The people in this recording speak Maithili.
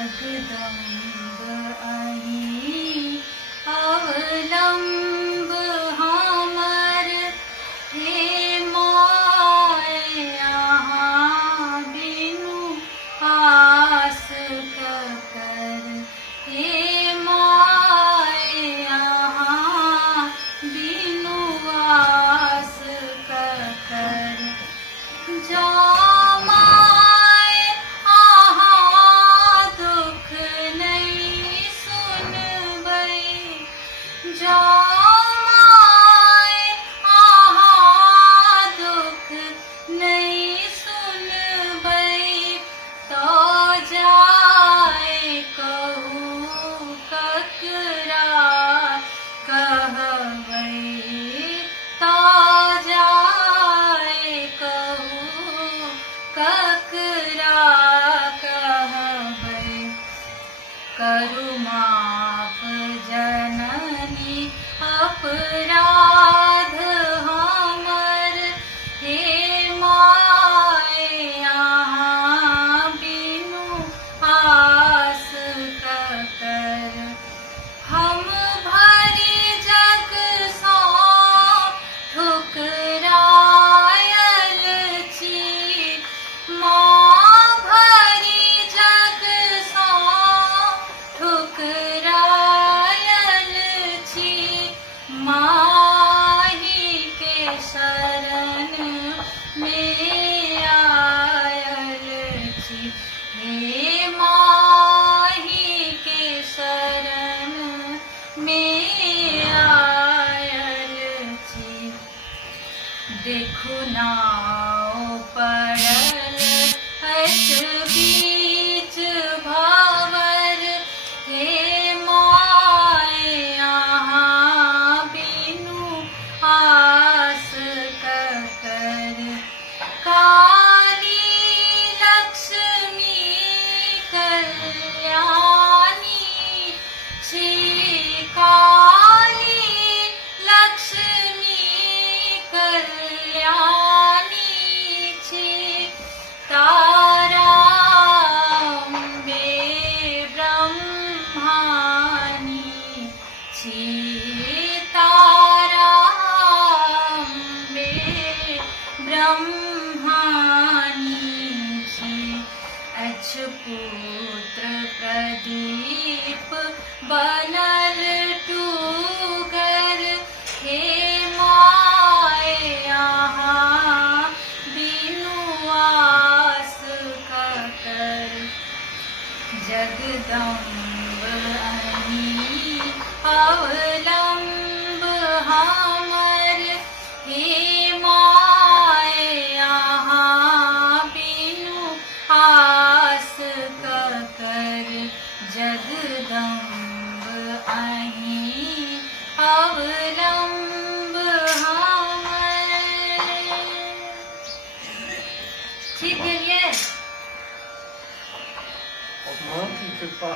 जगदम्ब अहीं अवलंब हमर, हे माय अहाँ बिनु आस ककर, हे माय अहाँ बिनु आस ककर। जा माय अहाँ दुख नहीं सुनबै, जा माय अहाँ दुख नहीं सुनबै, तो जाय कहू ककरा कहबै, तो जाय कहू ककरा कहबै। करु माफ जननी अपराध हमर, हे माय अहाँ बिनु आस ककर। हम भरी जग सँ ठुकरायल छी, माँ भरी जग सँ ठुकरायल छी, माही के शरण में आयल छी, हे माही के शरण में आयल छी। देखु नाउ पड़ल अछि बीच भंवर, हे माय अहाँ बिनु आस ककर। काली लक्ष्मी कल्याणी छी, काली लक्ष्मी कल्याणी छी, तारा अम्बे ब्रह्माणी छी, तारा अम्बे ब्रह्माणी छी। अछि पुत्र प्रदीप बनल टूगर, हे माय अहाँ बिनु आस ककर। जगदम्ब अहीं अवलंब हमर, हे माय अहाँ बिनु आस ककर। जगदम्ब अहीं अवलंब हमर। ठीक है ये माँ की कृपा।